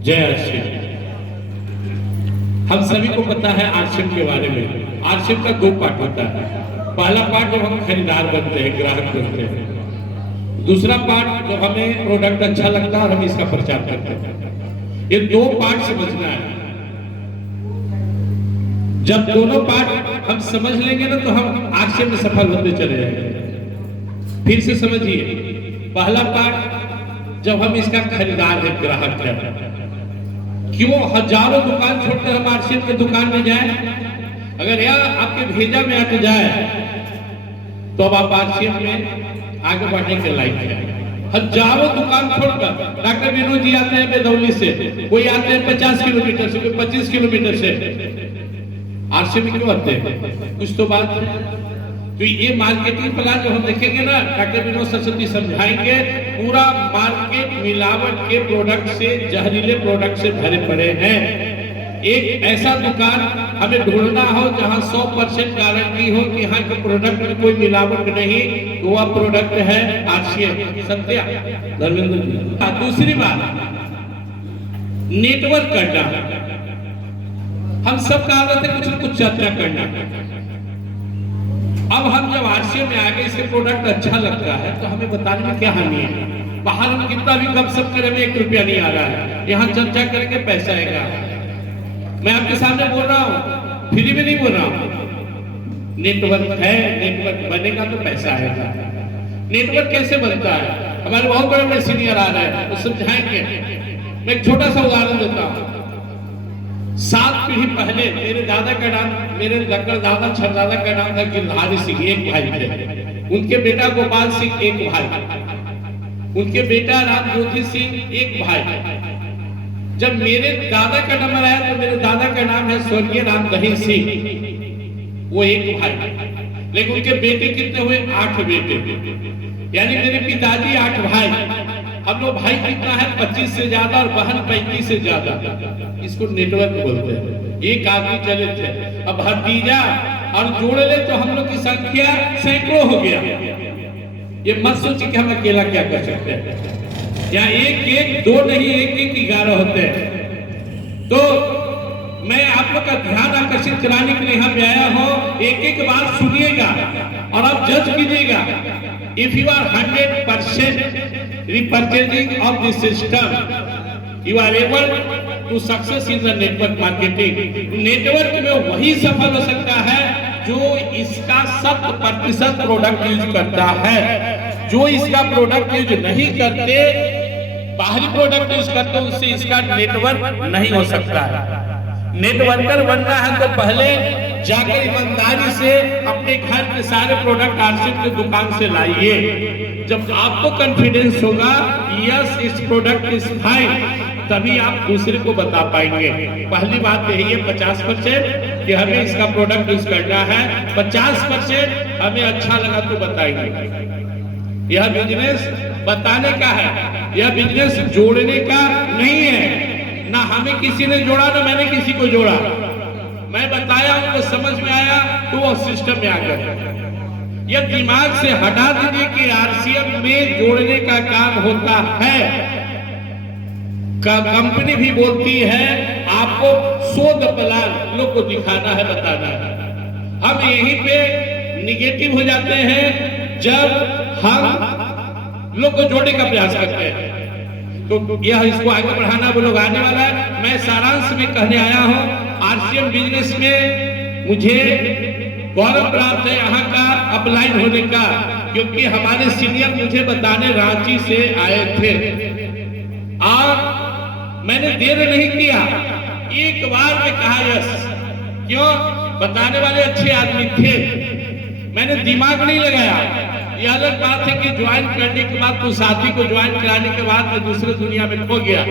जय आरसीएम। हम सभी को पता है आरसीएम के बारे में। आरसीएम का दो पार्ट होता है। पहला पार्ट जब हम खरीदार बनते हैं, ग्राहक बनते हैं। दूसरा पार्ट जब हमें प्रोडक्ट अच्छा लगता है और हम इसका प्रचार करते हैं। ये दो पार्ट समझना है। जब दोनों पार्ट हम समझ लेंगे ना तो हम आरसीएम में सफल होते चले जाएंगे। फिर से समझिए, पहला पार्ट जब हम इसका खरीदार है, ग्राहक है, क्यों हजारों दुकान छोड़कर हम आरसीएम की दुकान में जाए? अगर यह आपके भेजा में आके जाए तो अब आप आरसीएम में आगे बढ़ने के लायक है। हजारों दुकान छोड़कर डॉक्टर विनोद जी आते हैं बेदौली से, कोई आते हैं 50 किलोमीटर से, कोई 25 किलोमीटर से। आरसीएम में क्यों आते हैं? कुछ तो बात है। तो ये मार्केटिंग प्लान जो हम देखेंगे ना, डॉक्टर विनोद सरस्वती समझाएंगे। पूरा मार्केट मिलावट के प्रोडक्ट से, जहरीले प्रोडक्ट से भरे पड़े हैं। एक ऐसा दुकान हमें ढूंढना हो जहां 100% गारंटी हो कि यहाँ के प्रोडक्ट में कोई मिलावट नहीं, तो वह प्रोडक्ट है आरसीएम। सत्या धर्मेंद्र जी। दूसरी बात, नेटवर्क करना। हम सब का आदत है कुछ न कुछ चर्चा करना। अब हम जब आरसीएम में आगे इसके प्रोडक्ट अच्छा लगता है तो हमें बताने में क्या हानि है? बाहर हम कितना भी गपशप करें, हमें 1 रुपया नहीं आ रहा है। यहाँ चर्चा करेंगे, पैसा आएगा। मैं आपके सामने बोल रहा हूँ, फ्री में नहीं बोल रहा हूँ। नेटवर्क है, नेटवर्क बनेगा तो पैसा आएगा। नेटवर्क कैसे बनता है? हमारे बहुत बड़े बड़े सीनियर आ रहे हैं, वो समझाएंगे। मैं एक छोटा सा उदाहरण देता हूँ। 7 पीढ़ी पहले मेरे दादा का नाम, मेरे लक्कड़ दादा छरदादा का नाम था गिरधारी सिंह, एक भाई थे। उनके बेटा गोपाल सिंह, एक भाई। उनके बेटा राम ज्योति सिंह, एक भाई। जब मेरे दादा का नंबर आया तो मेरे दादा का नाम है स्वर्गीय राम दही सिंह, वो एक भाई। लेकिन उनके बेटे कितने हुए? 8 बेटे। यानी मेरे पिताजी 8 भाई। हम लोग भाई कितना है? 25 से ज्यादा और बहन 35 से ज्यादा। इसको नेटवर्क बोलते हैं। एक आदमी चले थे, अब भतीजा और जोड़ ले तो हम लोग की संख्या सैकड़ों हो गया। ये मत सोचिए कि हम अकेला क्या कर सकते हैं। या एक 2 नहीं, 1 11 होते हैं। तो मैं आप लोग का ध्यान आकर्षित कराने के लिए यहाँ पे आया हूँ। एक बात सुनिएगा और आप जज कीजिएगा। If you are 100% repurchasing of the system, you are able to success in the network marketing. Network में वही सफल हो सकता है जो इसका 100% प्रोडक्ट यूज करता है। जो इसका प्रोडक्ट यूज नहीं करते, बाहरी प्रोडक्ट यूज करते, उससे इसका नेटवर्क नहीं हो सकता है। नेटवर्कर बनना है तो पहले जाकर ईमानदारी से अपने घर के सारे प्रोडक्ट आरसीएम की दुकान से लाइए। जब आपको कॉन्फिडेंस होगा, यस इस प्रोडक्ट इज फाइन, तभी आप दूसरे को बता पाएंगे। पहली बात यही है 50% कि हमें इसका प्रोडक्ट यूज करना है, 50% हमें अच्छा लगा तो बताएंगे। यह बिजनेस बताने का है, यह बिजनेस जोड़ने का नहीं है। ना हमें किसी ने जोड़ा, ना मैंने किसी को जोड़ा। मैं बताया, उनको समझ में आया तो वो सिस्टम में आ गया। यह दिमाग से हटा दीजिए कि आरसीएम में जोड़ने का काम होता है। कंपनी भी बोलती है आपको शोध प्लान लोग को दिखाना है, बताना है। हम यहीं पे निगेटिव हो जाते हैं जब हम लोग को जोड़ने का प्रयास करते हैं। तो यह इसको आगे बढ़ाना वो लोग आने वाला है। मैं सारांश में कहने आया हूँ, आरसीएम बिजनेस में मुझे गौरव प्राप्त है यहाँ का अपलाइन होने का, क्योंकि हमारे सीनियर मुझे बताने रांची से आए थे और मैंने देर नहीं किया, एक बार में कहा यस। क्यों? बताने वाले अच्छे आदमी थे, मैंने दिमाग नहीं लगाया। ये अलग बात है कि ज्वाइन करने के बाद, तो साथी को ज्वाइन कराने के बाद मैं दूसरे दुनिया में खो गया।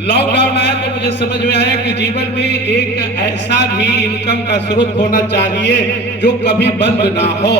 लॉकडाउन आया तो मुझे समझ में आया कि जीवन में एक ऐसा भी इनकम का स्रोत होना चाहिए जो कभी बंद ना हो।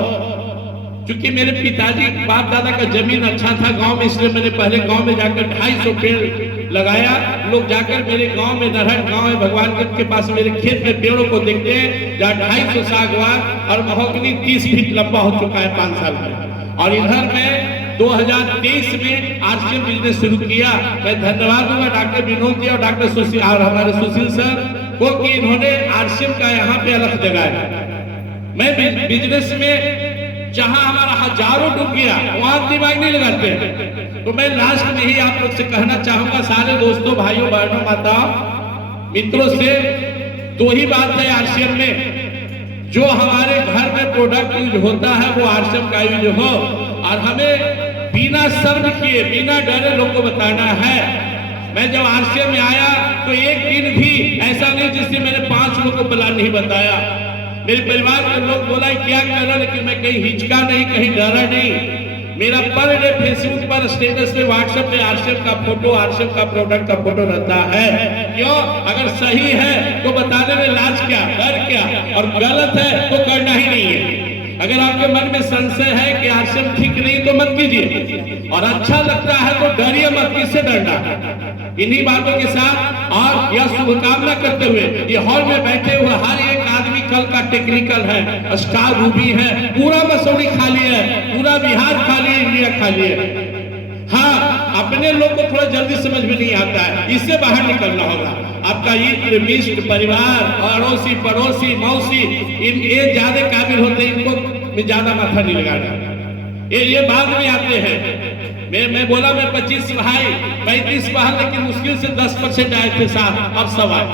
क्योंकि मेरे पिताजी बाप दादा का जमीन अच्छा था गांव में, इसलिए मैंने पहले गांव में जाकर 250 पेड़ लगाया। लोग जाकर मेरे गांव में, नरहट गांव है भगवानगंज के पास, मेरे खेत में पेड़ों को देखते हैं जहाँ 250 सागवान और महोगनी 30 फीट लंबा हो चुका है 5 साल में। और इधर में 2023 में आरसीएम बिजनेस शुरू किया। मैं धन्यवाद दूंगा डॉक्टर विनोद जी और डॉक्टर सुशील और हमारे सुशील सर को कि इन्होंने आरसीएम का यहाँ पे अलग जगाया। मैं बिजनेस में जहां हमारा हजारों डूब गया वहां दिमाग नहीं लगाते। तो मैं लास्ट में ही आप लोग से कहना चाहूंगा, सारे दोस्तों, भाइयों, बहनों, माताओं, मित्रों से दो ही बात है आरसीएम में, जो हमारे घर में प्रोडक्ट यूज होता है वो आरसीएम का यूज हो, और हमें बिना शर्म किए, बिना डरे लोगों को बताना है। मैं जब आरसीएम में आया तो एक दिन भी ऐसा नहीं जिससे मैंने 5 लोगों को बुला नहीं बताया। मेरे परिवार के लोग बोला क्या कर रहा, लेकिन मैं कहीं हिचका नहीं, कहीं डरा नहीं। मेरा पर डे फेसबुक पर, स्टेटस पे, व्हाट्सएप पे आरसीएम का फोटो, आरसीएम का प्रोडक्ट का फोटो रहता है। क्यों? अगर सही है तो बताने में लाज क्या, डर क्या, और गलत है तो करना ही नहीं है। अगर आपके मन में संशय है कि आरसीएम ठीक नहीं तो मत कीजिए, और अच्छा लगता है तो डरिए मत, किससे डरना। इन्हीं बातों के साथ और यह शुभकामना करते हुए ये हॉल में बैठे हुए हर एक आदमी कल का टेक्निकल है, स्टार रूबी है, पूरा मसूरी खाली है, पूरा बिहार खाली है, इंडिया खाली है। हाँ, अपने लोग को थोड़ा जल्दी समझ में नहीं आता है, इससे बाहर निकलना होगा। आपका ईद मित्र परिवार, अड़ोसी पड़ोसी मौसी, ये ज्यादा काबिल होते हैं, इनको ज्यादा माथा नहीं लगाना, ये बाद में आते हैं। मैं बोला मैं 25 भाई 35 बहन, लेकिन मुश्किल से 10% आए थे साथ, अब सब आए।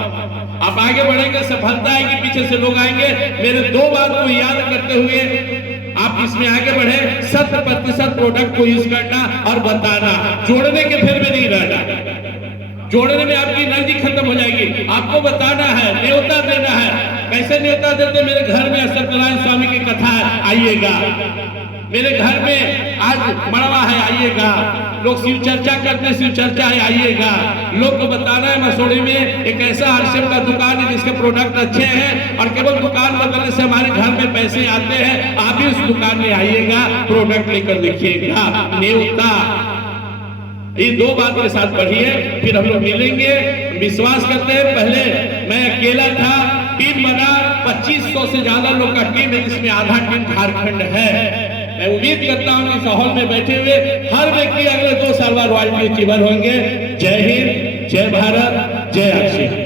आप आगे बढ़ेंगे, सफलता आएगी, पीछे से लोग आएंगे। मेरे 2 बात को याद करते हुए आप इसमें आगे बढ़े, 100% प्रोडक्ट को यूज करना और बताना, जोड़ने के फेर में नहीं रहना। जोड़ने में आपकी एनर्जी खत्म हो जाएगी। आपको बताना है, न्योता देना है। कैसे न्योता देते? मेरे घर में सत्यनारायण स्वामी की कथा है, आइएगा। मेरे घर में आज मड़वा है, आइएगा। लोग शिव चर्चा करते हैं, शिव चर्चा है, आइएगा। लोग को बताना है मसूरी में एक ऐसा आरसीएम का दुकान है जिसके प्रोडक्ट अच्छे हैं, और केवल दुकान बदलने से हमारे घर में पैसे आते हैं। आप भी उस दुकान में आइएगा, प्रोडक्ट लेकर लिखिएगा, न्योता। ये 2 बात के साथ बढ़िए, फिर हम लोग मिलेंगे। विश्वास करते हैं, पहले मैं अकेला था, टीम बना 2500 से ज्यादा लोग का टीम है, जिसमें आधा टीम झारखंड है। मैं उम्मीद करता हूं इस हॉल में बैठे हुए हर व्यक्ति अगले 2 साल बाद रॉयल अचीवर होंगे। जय हिंद, जय भारत, जय आरसीएम।